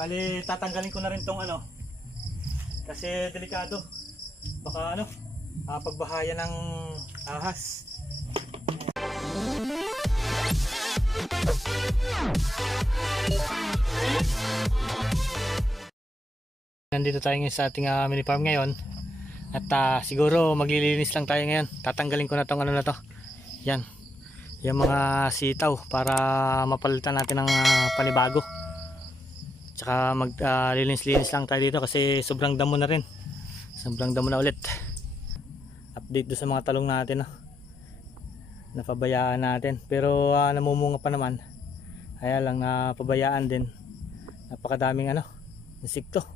Bali, tatanggalin ko na rin tong ano. Kasi delikado. Baka ano, ah, pagbahayan ng ahas. Nandito tayo ngayon sa ating ah, mini farm ngayon. At ah, siguro maglilinis lang tayo ngayon. Tatanggalin ko na tong ano na to. Yan. Yung mga sitaw para mapalitan natin ng ah, panibago. Tsaka maglilinis-linis lang tayo dito kasi sobrang damo na rin. Sobrang damo na ulit. Update do sa mga talong natin. No? Napabayaan natin. Pero ah, namumunga pa naman. Kaya lang napabayaan din. Napakadaming ano, insekto.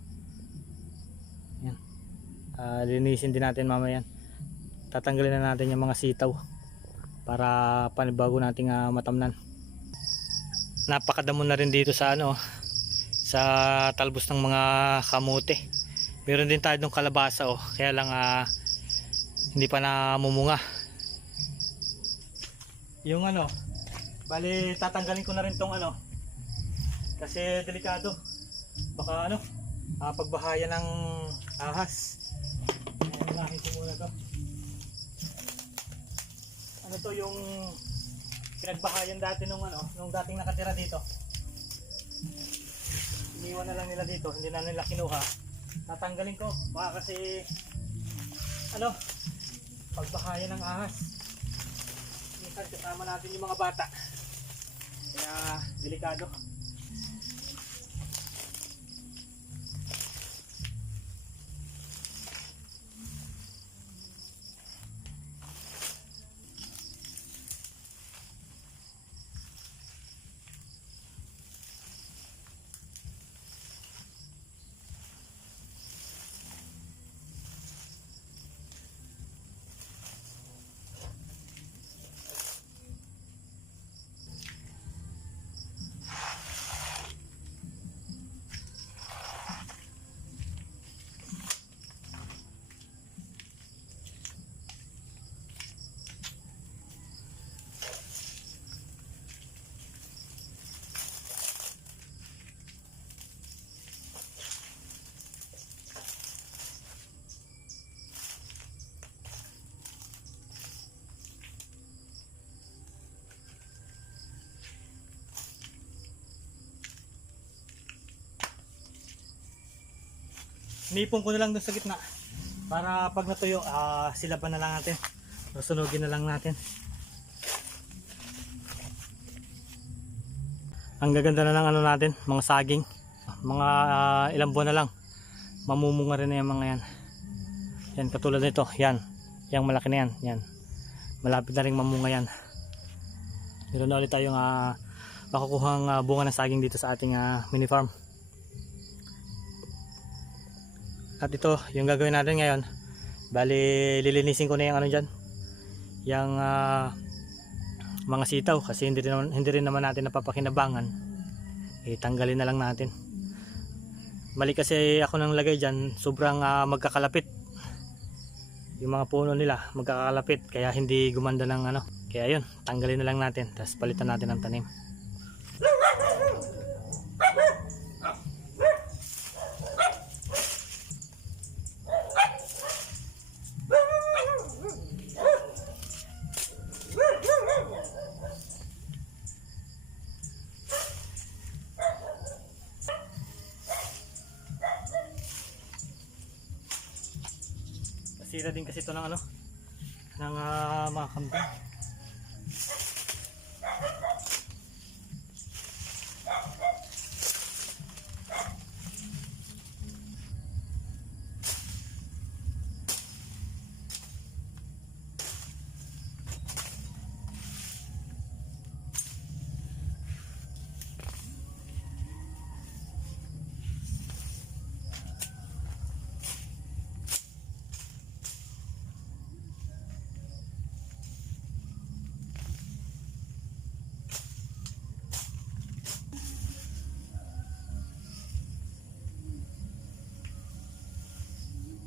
Yan. Ah, linisin din natin mamaya yan. Tatanggalin na natin yung mga sitaw para panibago nating ah, matamnan. Napakadamo na rin dito sa ano sa talbos ng mga kamote. Meron din tayo ng kalabasa oh. Kaya lang ah, hindi pa namumunga. Yung ano, bali tatanggalin ko na rin tong ano kasi delikado. Baka ano, ah, pagbahayan ng ahas. Ayan, unahin ko muna to. Ano to yung pinagbahayan dati nung ano, nung dating nakatira dito. Iniwan na lang nila dito, hindi na nila kinuha. Tatanggalin ko, baka kasi ano, pagbahayan ng ahas. Minsan kasama natin yung mga bata. Kaya delikado. Nipon ko na lang doon sa gitna. Para pag natuyo, ah silaban na lang natin. Sunugin na lang natin. Ang gaganda na lang ano natin, mga saging. Mga ah, ilang buwan na lang. Mamumunga rin na yung mga yan. Yan, katulad nito. Yan. Yang malaki na yan. Yan. Malapit na rin mamunga yan. Meron na ulit tayong uh, makukuhang ah, bunga ng saging dito sa ating ah, mini farm. At ito, yung gagawin natin ngayon, bali lilinisin ko na yung ano dyan, yung ah, mga sitaw kasi hindi rin, naman, hindi rin naman natin napapakinabangan. Eh, tanggalin na lang natin. Mali kasi ako nang lagay dyan, sobrang ah, magkakalapit. Yung mga puno nila, magkakalapit, kaya hindi gumanda ng ano. Kaya yun, tanggalin na lang natin, tapos palitan natin ng tanim. Ha ha ha!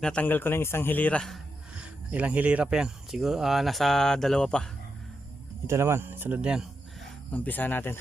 Natanggal ko na yung isang hilira. Ilang hilira pa yan. Siguro ah, nasa dalawa pa. Ito naman sunod na yan. Umpisa natin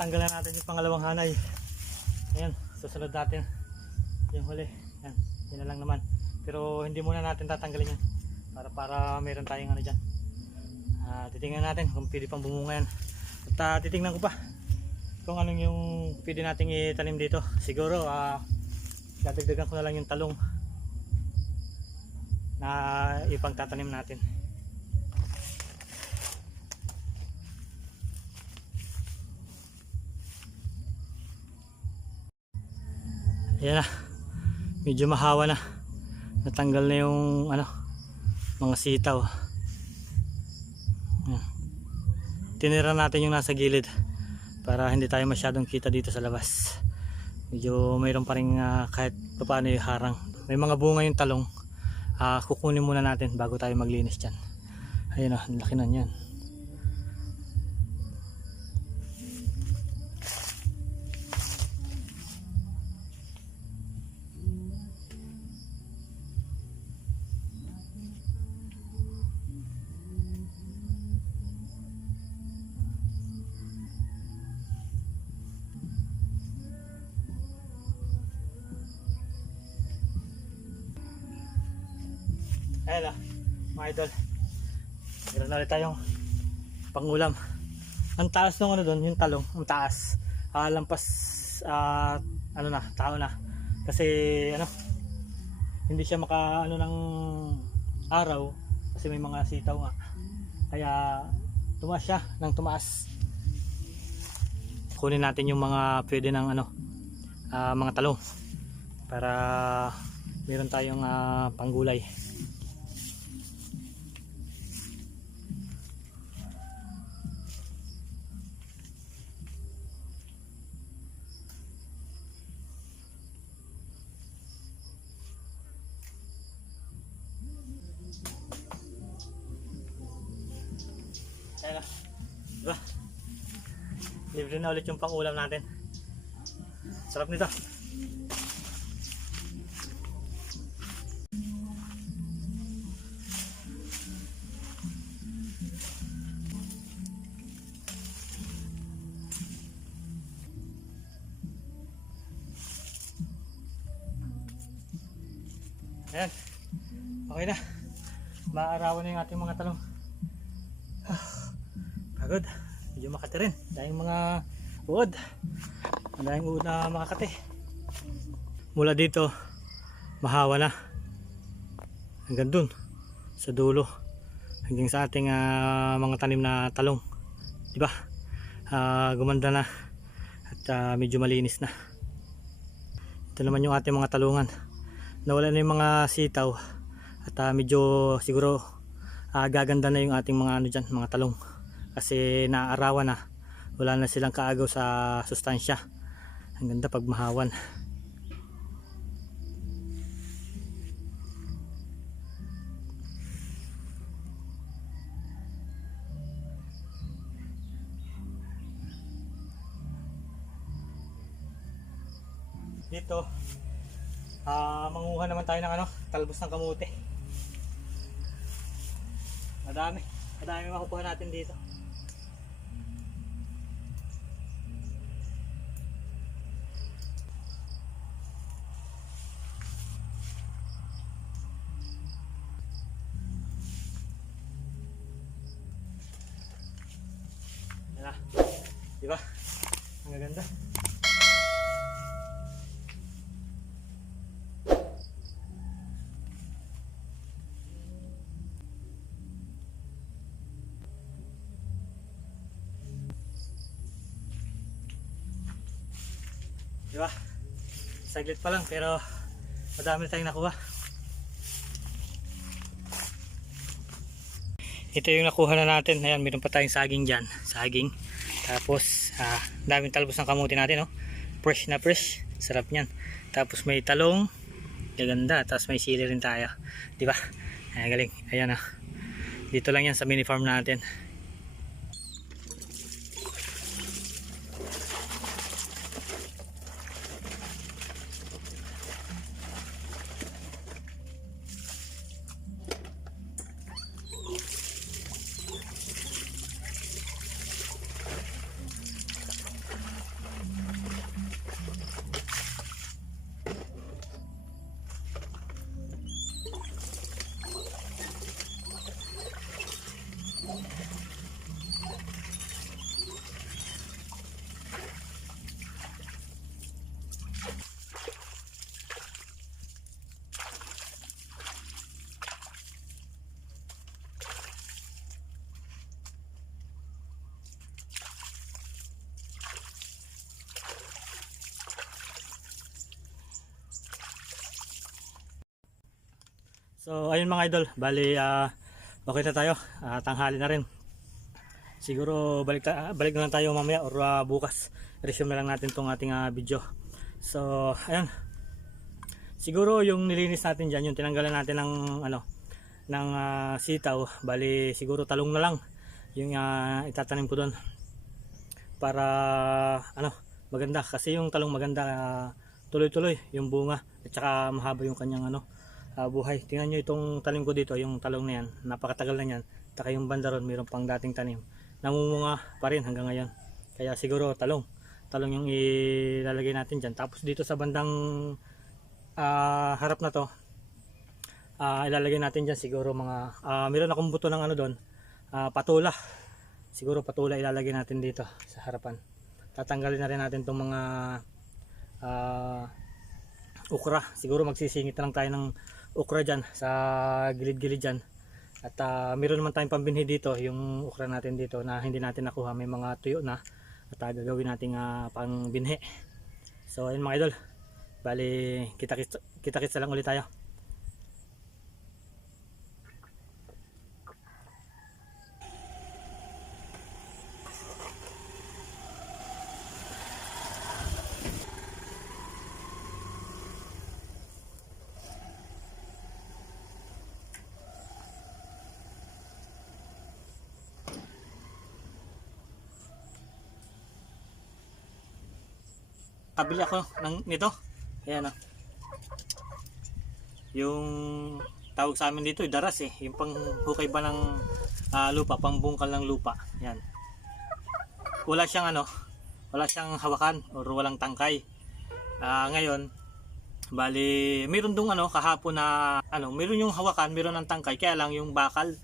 Ah, natanggal na natin yung pangalawang hanay. Ayan, susunod natin yung huli. Yan, yun na lang naman. Pero hindi muna natin tatanggalin yan. Para para meron tayong ano dyan. Ah, titingnan natin kung pwede pang bumunga yan. At ah, titingnan ko pa kung anong yung pwede nating itanim dito. Siguro, ah, dadagdagan ko na lang yung talong na ipangtatanim natin. Ayan. Medyo mahawa na. Natanggal na yung ano, mga sitaw. Ayan. Tinira natin yung nasa gilid para hindi tayo masyadong kita dito sa labas. Medyo mayroon pa rin ah, kahit paano yung harang. May mga bunga yung talong. Ah, kukunin muna natin bago tayo maglinis dyan. Ayun na, ang laki na yan. Ayan na, mga idol. Meron na ulit tayong pangulam. Ang taas nung ano doon, yung talong, ang taas. Ah, lampas, ah, ano na, tao na. Kasi, ano, hindi siya maka, ano ng araw. Kasi may mga sitaw nga. Kaya, tumaas siya ng tumaas. Kunin natin yung mga pwede ng ano, ah, mga talong. Para meron tayong ah, panggulay. Na ulit yung pangulam natin. Sarap nito. Ayan. Okay na. Maarawan na yung ating mga talong. Pagod. Medyo makati rin. Dahil mga uod. Dahil uod na makakati. Mula dito, mahawa na. Hanggang dun. Sa dulo. Hanggang sa ating ah, mga tanim na talong. Diba? Ah, gumanda na. At ah, medyo malinis na. Ito naman yung ating mga talungan. Nawala na yung mga sitaw. At ah, medyo siguro ah, gaganda na yung ating mga ano dyan, mga talong kasi naarawan na wala na silang kaagaw sa sustansya. Ang ganda pag mahawan. Dito ah manguha naman tayo ng ano talbos ng kamote. Madami. Madami makukuha natin dito Di ba? Ang gaganda. Di ba? Saglit pa lang pero madami tayong nakuha. Ito yung nakuha na natin. Ayan, meron pa tayong saging dyan. Saging. Tapos, ah, daming talbos ng kamuti natin, no? Fresh na fresh. Sarap niyan. Tapos may talong. Gaganda. Tapos may sili rin tayo. Di ba? Ayan, galing. Ayan, ah. Dito lang yan sa mini farm natin. So ayun mga idol, bali ah, okay na tayo. Ah, tanghali na rin. Siguro balik ta- ah, balik na lang tayo mamaya or ah, bukas. Resume na lang natin tong ating ah, video. So ayun. Siguro yung nilinis natin diyan, yung tinanggalan natin ng ano ng ah, sitaw, bali siguro talong na lang yung ah, itatanim ko doon. Para ano, maganda kasi yung talong maganda tuloy-tuloy yung bunga at saka mahaba yung kanyang ano ah, buhay. Tingnan nyo itong tanim ko dito, yung talong na yan. Napakatagal na yan. Taka yung banda ron, mayroon pang dating tanim. Namumunga pa rin hanggang ngayon. Kaya siguro talong. Talong yung ilalagay natin dyan. Tapos dito sa bandang ah, harap na to, ah, ilalagay natin dyan siguro mga, ah, mayroon akong buto ng ano doon, ah, patula. Siguro patula ilalagay natin dito sa harapan. Tatanggalin na rin natin itong mga ah, ukra. Siguro magsisingit lang tayo ng ukra dyan sa gilid-gilid dyan. At ah, meron naman tayong pambinhi dito, yung ukra natin dito na hindi natin nakuha. May mga tuyo na at ah, gagawin nating uh, pangbinhi. So ayun mga idol. Bali, kita-kits kita-kits na lang ulit tayo. Kabili ako ng nito. Ayan o. Yung tawag sa amin dito, daras eh. Yung panghukay ba ng ah, lupa, pangbungkal ng lupa. Yan. Wala siyang ano, wala siyang hawakan or walang tangkay. Ah, ngayon, bali, meron dong ano, kahapon na, ano, meron yung hawakan, meron ng tangkay. Kaya lang yung bakal,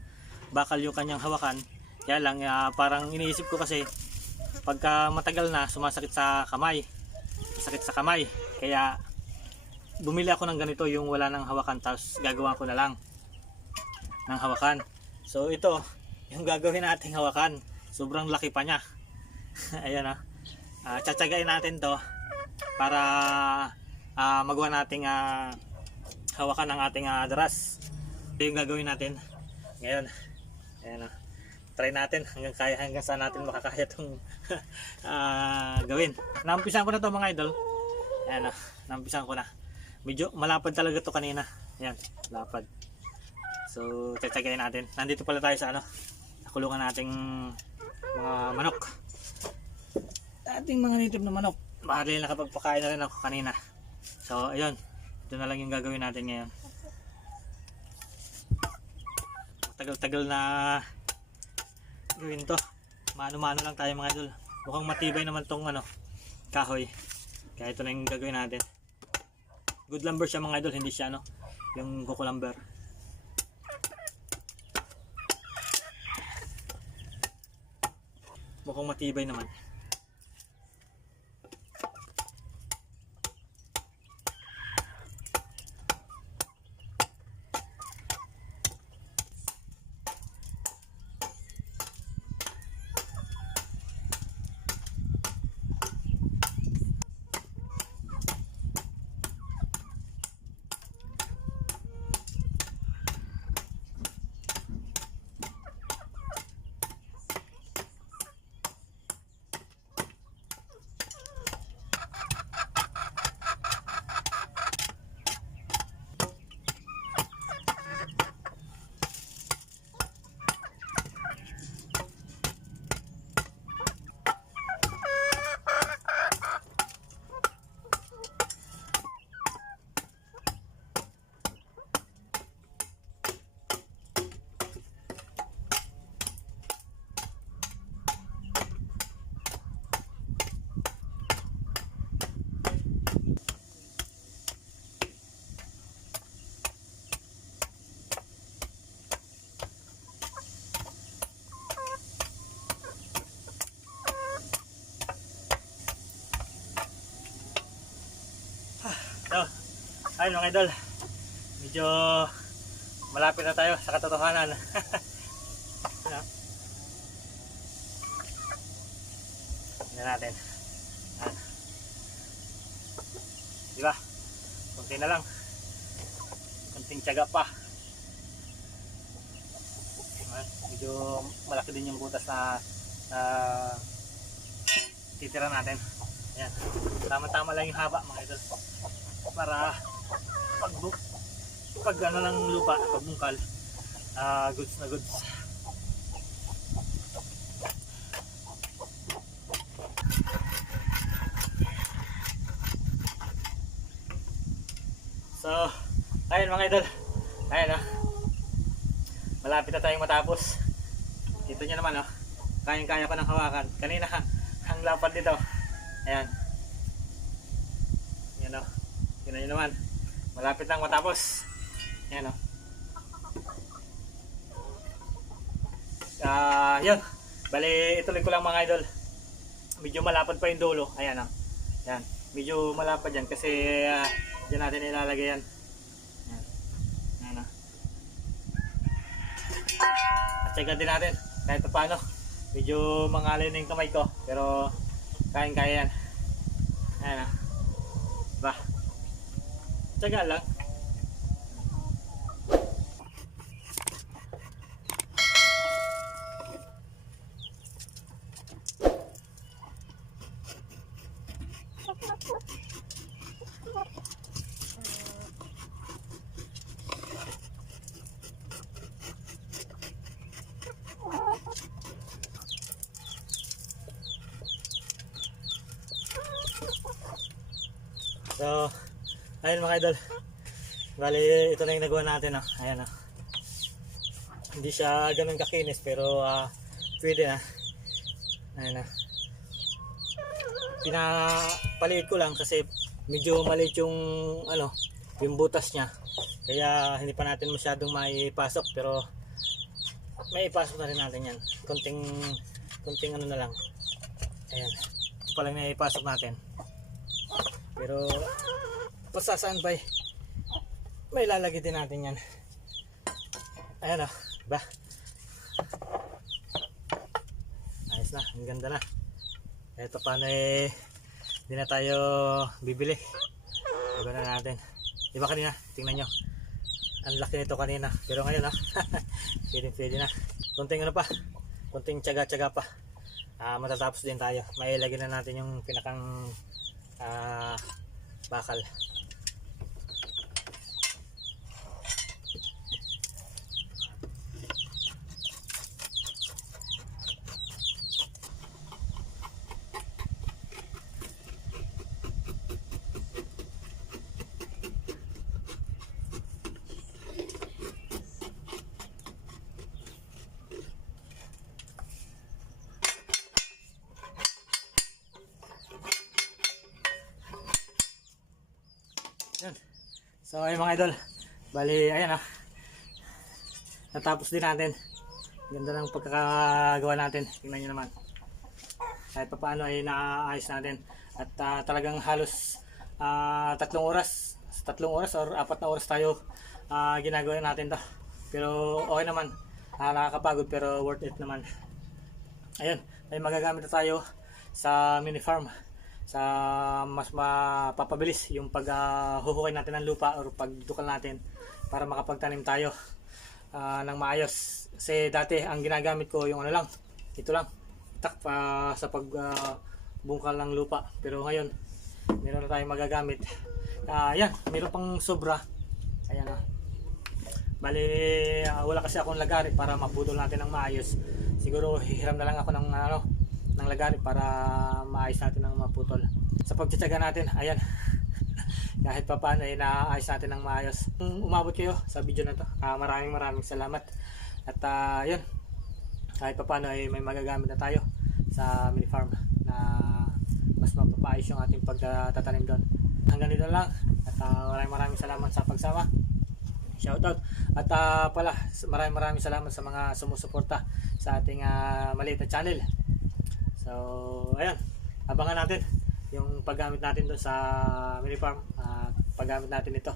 bakal yung kanyang hawakan. Kaya lang, ah, parang iniisip ko kasi, pagka matagal na, sumasakit sa kamay sakit sa kamay. Kaya bumili ako ng ganito yung wala nang hawakan tapos gagawa ko na lang ng hawakan. So ito, yung gagawin nating hawakan. Sobrang laki pa niya. Ayan ah. Uh, tsatsagain natin to para ah, magawa nating ah, hawakan ng ating uh, daras. Ito yung gagawin natin. Ngayon. Ayan ah. Try natin hanggang kaya hanggang saan natin makakaya itong ah, gawin. Naumpisan ko na to mga idol. Ayan o, naumpisan ko na. Medyo malapad talaga to kanina. Ayan, lapad. So, tsatsagayin natin. Nandito pala tayo sa ano, nakulungan nating mga manok. Ating mga native na manok. Bali nakapagpakain na rin ako kanina. So, ayun. Ito na lang yung gagawin natin ngayon. Tagal-tagal na gawin to. Mano-mano lang tayo mga idol. Mukhang matibay naman tong ano, kahoy. Kaya ito na yung gagawin natin. Good lumber siya mga idol, hindi siya ano, yung kuko lumber. Mukhang matibay naman. So, ayun mga idol. Medyo malapit na tayo sa katotohanan. Tingnan natin. Yan. Di ba? Kunti na lang. Kunting tiyaga pa. Ayan, medyo malaki din yung butas na na titira natin. Ayan. Tama-tama lang yung haba mga idol. Para pag pag ano ng lupa, pag bungkal, ah, goods na goods. So, ayun mga idol. Ayun ah. Malapit na tayong matapos. Dito nyo naman oh. Kayang-kaya ko ng hawakan. Kanina, ang lapad dito. Ayan. Yan oh. Nyo naman. Malapit lang matapos. Ayan oh. Ah, yun. Bali, ituloy ko lang mga idol. Medyo malapad pa yung dulo. Ayan oh. Yan. Medyo malapad yan kasi ah, Diyan natin ilalagay yan. Yan. Yan ah. At check din natin. Kahit pa paano. Medyo mangalay na yung kamay ko. Pero kayang kaya yan. Ayan ah. Ba. Tsaga lang. So, ayun mga idol. Bali, ito na yung nagawa natin. Oh. Ayan oh. Hindi siya ganun kakinis pero ah, pwede na. Ayan na. Pinapaliit ko lang kasi medyo maliit yung ano, yung butas niya. Kaya hindi pa natin masyadong maipasok pero may ipasok na rin natin yan. Kunting kunting ano na lang. Ayan. Ito pa lang na ipasok natin. Pero pasasaan ba eh? May lalagay din natin yan. Ayan o. Ba? Ayos na. Ang ganda na. Ito paano eh hindi na tayo bibili. Iba na natin. Iba kanina. Tingnan nyo. Ang laki nito kanina. Pero ngayon ah. pwede pwede na. Kunting ano pa. Kunting tsaga-tsaga pa. Ah, matatapos din tayo. May ilagay na natin yung pinakang ah bakal. Yan. So ayun mga idol. Bali, ayan ah. Natapos din natin. Ganda ng pagkakagawa natin. Tingnan nyo naman. Kahit pa paano ay naaayos natin. At ah, talagang halos ah, tatlong oras. Tatlong oras or apat na oras tayo ah, ginagawa natin to. Pero okay naman. Ah, nakakapagod pero worth it naman. Ayun, may magagamit na tayo sa mini farm sa mas mapapabilis yung paghuhukay natin ng lupa or pagdukal natin para makapagtanim tayo ah, ng maayos. Kasi dati ang ginagamit ko yung ano lang, ito lang, tak pa sa pag ah, bungkal ng lupa. Pero ngayon, meron na tayong magagamit. Ah, yan, meron pang sobra. Ayan na. Bali, ah, wala kasi akong lagari para maputol natin ng maayos. Siguro hihiram na lang ako ng ano, ng lagari para maayos natin ng maputol. Sa pagtsatsaga natin, ayan. Kahit pa paano ay naayos natin ng maayos. Kung umabot kayo sa video na to, ah, maraming maraming salamat. At ah, yun, kahit pa paano ay may magagamit na tayo sa mini farm na mas mapapaayos yung ating pagtatanim doon. Hanggang dito lang. At ah, maraming maraming salamat sa pagsama. Shoutout. At ah, pala, maraming maraming salamat sa mga sumusuporta sa ating ah, maliit na channel. So, ayan. Abangan natin yung paggamit natin doon sa mini farm. at paggamit natin ito.